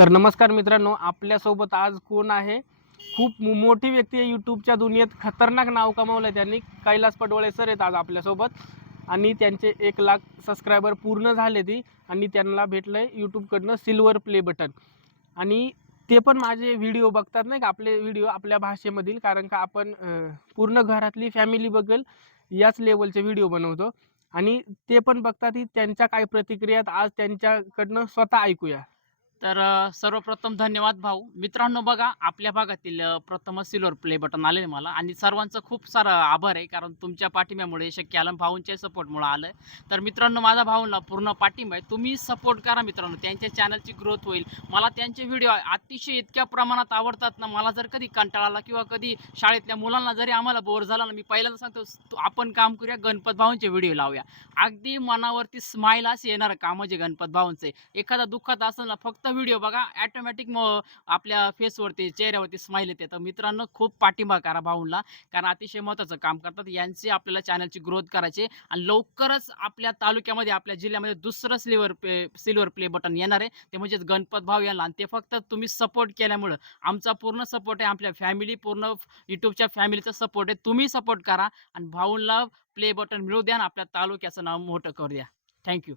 तर नमस्कार मित्रांनो, आपल्यासोबत आज कोण आहे? खूप मोठी व्यक्ती आहे यूट्यूबच्या दुनियेत, खतरनाक नाव कमावलं आहे त्यांनी. कैलास पटवळे सर आहेत आज आपल्यासोबत आणि त्यांचे 1,00,000 सबस्क्रायबर पूर्ण झाले ती आणि त्यांना भेटलं आहे यूट्यूबकडनं सिल्वर प्ले बटन. आणि ते पण माझे व्हिडिओ बघतात नाही का, आपले व्हिडिओ आपल्या भाषेमधील, कारण का आपण पूर्ण घरातली फॅमिली बघेल याच लेवलचे व्हिडिओ बनवतो आणि ते पण बघतात. ही त्यांच्या काय प्रतिक्रिया आहेत आज त्यांच्याकडनं स्वतः ऐकूया. तर सर्वप्रथम धन्यवाद भाऊ. मित्रांनो बघा, आपल्या भागातील प्रथमच सिल्वर प्ले बटन आले मला आणि सर्वांचं खूप सारं आभार आहे. कारण तुमच्या पाठिंब्यामुळे हे शक्य आलं. भाऊंच्या सपोर्टमुळे आलं. तर मित्रांनो, माझा भाऊंना पूर्ण पाठिंबा आहे. तुम्ही सपोर्ट करा मित्रांनो. त्यांच्या चॅनलची ग्रोथ होईल. मला त्यांचे व्हिडिओ अतिशय इतक्या प्रमाणात आवडतात ना, मला जर कधी कंटाळा आला किंवा कधी शाळेतल्या मुलांना जरी आम्हाला बोर झाला ना, मी पहिल्यांदा सांगतो, आपण काम करूया, गणपत भाऊंचे व्हिडिओ लावूया. अगदी मनावरती स्माईल असे येणारं काम म्हणजे गणपत भाऊंचे. एखादा दुःखात असेल ना, फक्त व्हिडिओ बघा, ऑटोमॅटिक मग आपल्या फेसवरती, चेहऱ्यावरती स्माईल येते. तर मित्रांनो, खूप पाठिंबा करा भाऊंना, कारण अतिशय महत्त्वाचं काम करतात. यांची आपल्याला चॅनलची ग्रोथ करायची आणि लवकरच आपल्या तालुक्यामध्ये, आपल्या जिल्ह्यामध्ये दुसरं सिल्वर प्ले बटन येणार आहे. ते म्हणजेच गणपत भाऊ यांना, आणि ते फक्त तुम्ही सपोर्ट केल्यामुळं. आमचा पूर्ण सपोर्ट आहे, आपल्या फॅमिली पूर्ण YouTubeच्या फॅमिलीचा सपोर्ट आहे. तुम्ही सपोर्ट करा आणि भाऊंना प्ले बटन मिळू द्या आणि आपल्या तालुक्याचं नाव मोठं करू द्या. थँक